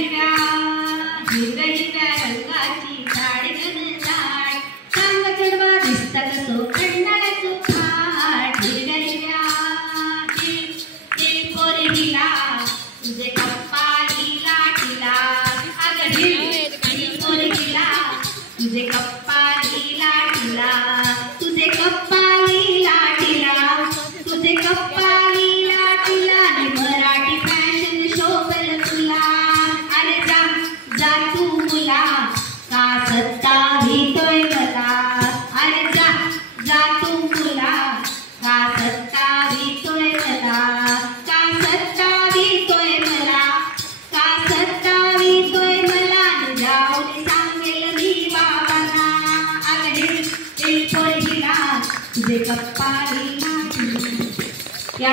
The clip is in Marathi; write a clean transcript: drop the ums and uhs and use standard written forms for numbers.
हिरव्या हिरव्या रंगाची झाड घनदाट सांग चढवा दिसता कसो कंडाळाचो फाट हिरव्या पोरगीला तुझे कप्पाली लाटीला अगं पोरगीला तुझे कप्पाली लाटीला तुझे कप्पाली लाटीला तुझे कप्पाली लाटीला मराठी फॅशन शोभल तुला अरे जा जा तू मुला का सत्तावीतोय मला अरे जा जा तू मुला का सत्तावीतोय मला का सत्तावीतोय मला का सत्तावीतोय मला जाऊन सांगेल मी बाबांना अगं पोरगीला तुझे कप्पाली लाटीला